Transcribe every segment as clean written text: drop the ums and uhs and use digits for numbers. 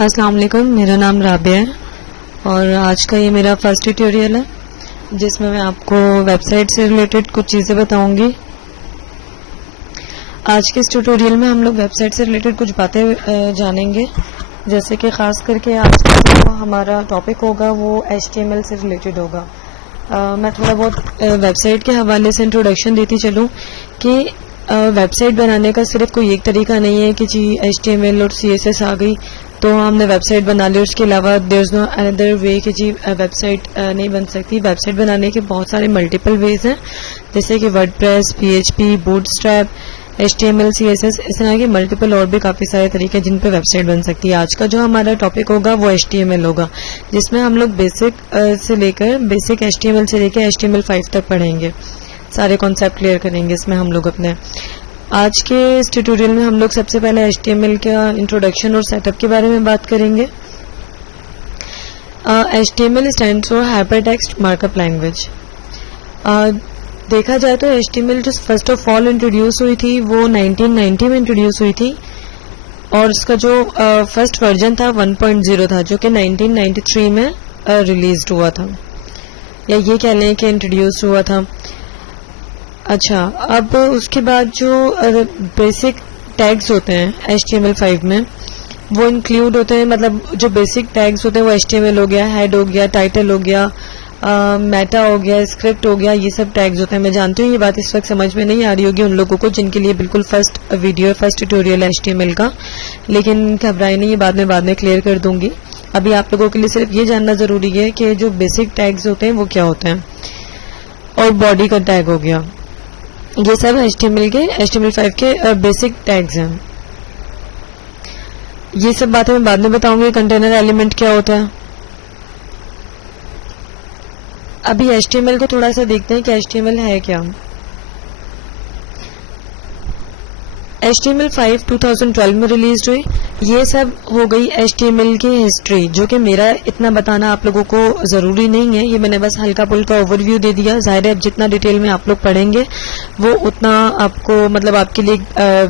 अस्सलाम वालेकुम, मेरा नाम राबिया है और आज का ये मेरा फर्स्ट ट्यूटोरियल है जिसमें मैं आपको वेबसाइट से रिलेटेड कुछ चीज़ें बताऊंगी। आज के इस ट्यूटोरियल में हम लोग वेबसाइट से रिलेटेड कुछ बातें जानेंगे, जैसे कि ख़ास करके आज का जो हमारा टॉपिक होगा वो HTML से रिलेटेड होगा। मैं थोड़ा बहुत वेबसाइट के हवाले से इंट्रोडक्शन देती चलूँ कि वेबसाइट बनाने का सिर्फ कोई एक तरीका नहीं है कि जी HTML और CSS आ गई तो हमने वेबसाइट बना ली, उसके अलावा there is no another way कि जी वेबसाइट नहीं बन सकती। वेबसाइट बनाने के बहुत सारे मल्टीपल वेज हैं, जैसे कि WordPress, PHP, bootstrap, HTML, CSS, इस तरह के मल्टीपल और भी काफ़ी सारे तरीके जिन पे वेबसाइट बन सकती है। आज का जो हमारा टॉपिक होगा वो HTML होगा, जिसमें हम लोग बेसिक HTML से लेकर HTML5 तक पढ़ेंगे, सारे कॉन्सेप्ट क्लियर करेंगे इसमें हम लोग अपने। आज के इस ट्यूटोरियल में हम लोग सबसे पहले HTML का इंट्रोडक्शन और सेटअप के बारे में बात करेंगे। HTML stands for hypertext markup language. देखा जाए तो HTML जो फर्स्ट ऑफ ऑल इंट्रोड्यूस हुई थी वो 1990 में इंट्रोड्यूस हुई थी और उसका जो फर्स्ट वर्जन था 1.0 था, जो कि 1993 में रिलीज हुआ था, या ये कह लें कि इंट्रोड्यूस हुआ था। अच्छा, अब उसके बाद जो बेसिक टैग्स होते हैं HTML5 में वो इंक्लूड होते हैं, मतलब जो बेसिक टैग्स होते हैं वो HTML हो गया, हेड हो गया, टाइटल हो गया, मेटा हो गया, स्क्रिप्ट हो गया, ये सब टैग्स होते हैं। मैं जानती हूँ ये बात इस वक्त समझ में नहीं आ रही होगी उन लोगों को जिनके लिए बिल्कुल फर्स्ट वीडियो फर्स्ट ट्यूटोरियल है HTML का, लेकिन घबराए नहीं, ये बाद में क्लियर कर दूंगी। अभी आप लोगों के लिए सिर्फ ये जानना जरूरी है कि जो बेसिक टैग्स होते हैं वो क्या होते हैं। और बॉडी का टैग हो गया, ये सब HTML5 के बेसिक टैग्स हैं। ये सब बातें मैं बाद में बताऊंगी। कंटेनर एलिमेंट क्या होता है, अभी HTML को थोड़ा सा देखते हैं कि HTML है क्या। HTML5 2012 में रिलीज हुई। ये सब हो गई HTML की हिस्ट्री, जो कि मेरा इतना बताना आप लोगों को ज़रूरी नहीं है, ये मैंने बस हल्का फुल्का ओवरव्यू दे दिया। ज़ाहिर है जितना डिटेल में आप लोग पढ़ेंगे वो उतना आपको, मतलब आपके लिए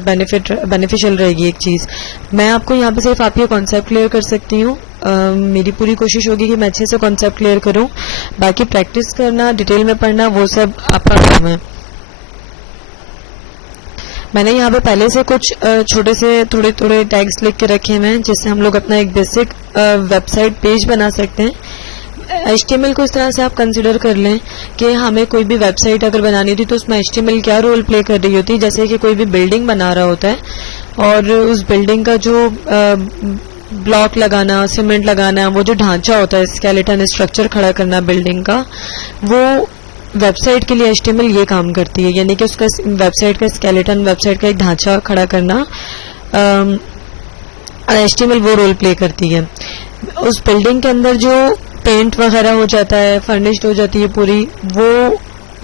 बेनिफिशियल रहेगी एक चीज़। मैं आपको यहाँ पे सिर्फ आपके कॉन्सेप्ट क्लियर कर सकती हूँ। मेरी पूरी कोशिश होगी कि मैं अच्छे से कॉन्सेप्ट क्लियर करूँ, बाकी प्रैक्टिस करना, डिटेल में पढ़ना, वो सब आपका काम है। मैंने यहाँ पे पहले से कुछ छोटे से थोड़े टैग्स लिख के रखे हुए हैं, जिससे हम लोग अपना एक बेसिक वेबसाइट पेज बना सकते हैं। HTML को इस तरह से आप कंसिडर कर लें कि हमें कोई भी वेबसाइट अगर बनानी होती तो उसमें HTML क्या रोल प्ले कर रही होती, जैसे कि कोई भी बिल्डिंग बना रहा होता है और उस बिल्डिंग का जो ब्लॉक लगाना, सीमेंट लगाना, वो जो ढांचा होता है, स्केलेटन स्ट्रक्चर खड़ा करना बिल्डिंग का, वो वेबसाइट के लिए HTML ये काम करती है, यानी कि उसका वेबसाइट का स्केलेटन, वेबसाइट का एक ढांचा खड़ा करना, HTML वो रोल प्ले करती है। उस बिल्डिंग के अंदर जो पेंट वगैरह हो जाता है, फर्निश्ड हो जाती है पूरी, वो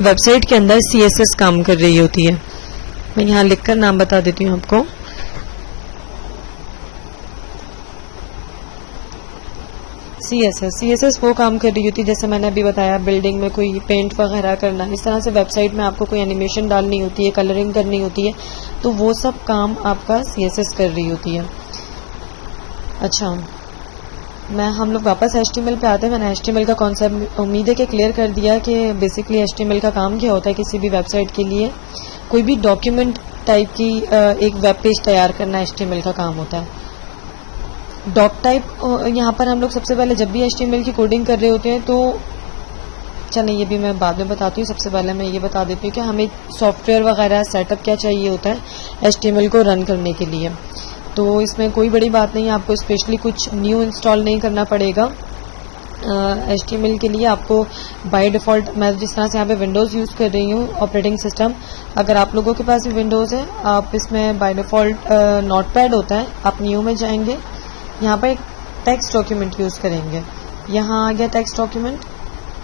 वेबसाइट के अंदर CSS काम कर रही होती है। मैं यहाँ लिखकर नाम बता देती हूँ आपको। CSS वो काम कर रही होती है, जैसे मैंने अभी बताया, बिल्डिंग में कोई पेंट वगैरह करना, इस तरह से वेबसाइट में आपको कोई एनिमेशन डालनी होती है, कलरिंग करनी होती है, तो वो सब काम आपका CSS कर रही होती है। अच्छा, हम लोग वापस HTML पे आते हैं। मैंने HTML का कॉन्सेप्ट उम्मीद है कि क्लियर कर दिया कि बेसिकली HTML का काम क्या होता है। किसी भी वेबसाइट के लिए कोई भी डॉक्यूमेंट टाइप की एक वेब पेज तैयार करना HTML का काम होता है। डॉक टाइप, यहाँ पर हम लोग सबसे पहले जब भी HTML की कोडिंग कर रहे होते हैं तो चलिए ये भी मैं बाद में बताती हूँ। सबसे पहले मैं ये बता देती हूँ कि हमें सॉफ्टवेयर वगैरह सेटअप क्या चाहिए होता है HTML को रन करने के लिए। तो इसमें कोई बड़ी बात नहीं है, आपको स्पेशली कुछ न्यू इंस्टॉल नहीं करना पड़ेगा। HTML के लिए आपको बाय डिफ़ॉल्ट, मैं जिस तरह से यहाँ पे विंडोज़ यूज़ कर रही हूँ ऑपरेटिंग सिस्टम, अगर आप लोगों के पास भी विंडोज़ है, आप इसमें बाय डिफ़ॉल्ट नोटपैड होता है, आप न्यू में जाएंगे, यहाँ पर एक टेक्स्ट डॉक्यूमेंट यूज़ करेंगे। यहाँ आ गया टेक्स्ट डॉक्यूमेंट,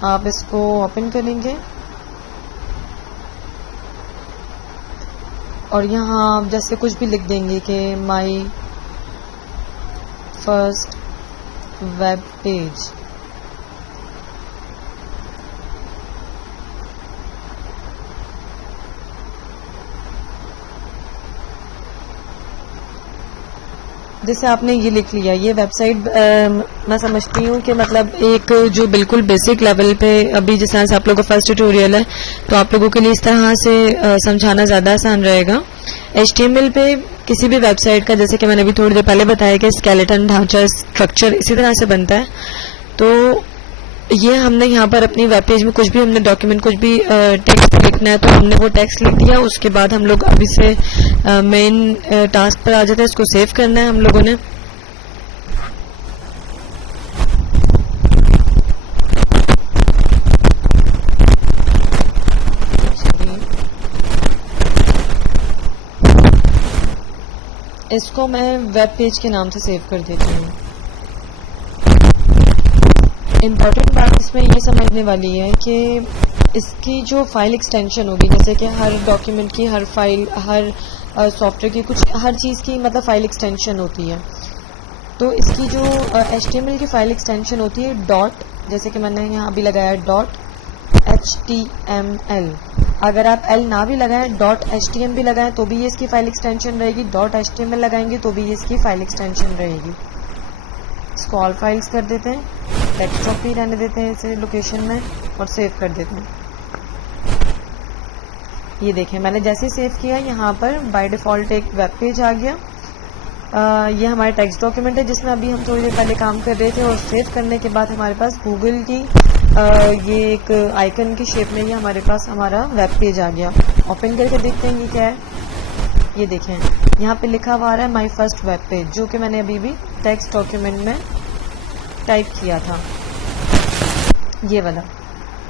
आप इसको ओपन करेंगे और यहाँ आप जैसे कुछ भी लिख देंगे कि माई फर्स्ट वेब पेज। जैसे आपने ये लिख लिया, ये वेबसाइट मैं समझती हूँ कि मतलब एक जो बिल्कुल बेसिक लेवल पे, अभी जिस तरह से आप लोगों का फर्स्ट ट्यूटोरियल है तो आप लोगों के लिए इस तरह से समझाना ज़्यादा आसान रहेगा। HTML पे किसी भी वेबसाइट का, जैसे कि मैंने अभी थोड़ी देर पहले बताया कि स्केलेटन, ढांचा, स्ट्रक्चर इसी तरह से बनता है। तो ये हमने यहाँ पर अपनी वेब पेज में कुछ भी हमने डॉक्यूमेंट, कुछ भी टेक्स्ट लिखना है तो हमने वो टेक्स्ट लिख दिया। उसके बाद हम लोग अभी से मेन टास्क पर आ जाते हैं, इसको सेव करना है हम लोगों ने। इसको मैं वेब पेज के नाम से सेव कर देती हूँ। इम्पॉर्टेंट बात इसमें ये समझने वाली है कि इसकी जो फाइल एक्सटेंशन होगी, जैसे कि हर डॉक्यूमेंट की, हर फाइल, हर सॉफ्टवेयर की, कुछ हर चीज़ की मतलब फाइल एक्सटेंशन होती है। तो इसकी जो HTML की फाइल एक्सटेंशन होती है डॉट, जैसे कि मैंने यहाँ अभी लगाया .html। अगर आप L ना भी लगाएं, .htm भी लगाएं तो भी ये इसकी फाइल एक्सटेंशन रहेगी, .html लगाएंगे तो भी ये इसकी फाइल एक्सटेंशन रहेगी। इसको ऑल फाइल्स कर देते हैं, डेस्कटॉप ही रहने देते हैं इसे लोकेशन में, और सेव कर देते हैं। ये देखें, मैंने जैसे सेव किया यहाँ पर बाय डिफ़ॉल्ट एक वेब पेज आ गया। ये हमारा टेक्स्ट डॉक्यूमेंट है जिसमें अभी हम थोड़ी देर पहले काम कर रहे थे, और सेव करने के बाद हमारे पास गूगल की ये एक आइकन की शेप में ये हमारे पास हमारा वेब पेज आ गया। ओपन करके देखते हैं ये क्या है। ये देखें, यहाँ पे लिखा हुआ आ रहा है माई फर्स्ट वेब पेज, जो कि मैंने अभी भी टेक्स्ट डॉक्यूमेंट में टाइप किया था, ये वाला।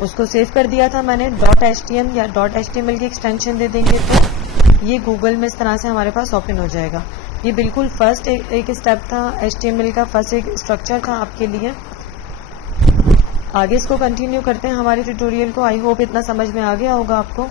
उसको सेव कर दिया था मैंने। .htm या .html की एक्सटेंशन दे देंगे तो ये गूगल में इस तरह से हमारे पास ओपन हो जाएगा। ये बिल्कुल फर्स्ट एक स्टेप था, HTML का फर्स्ट एक स्ट्रक्चर था आपके लिए। आगे इसको कंटिन्यू करते हैं हमारे ट्यूटोरियल को। आई होप इतना समझ में आ गया होगा आपको।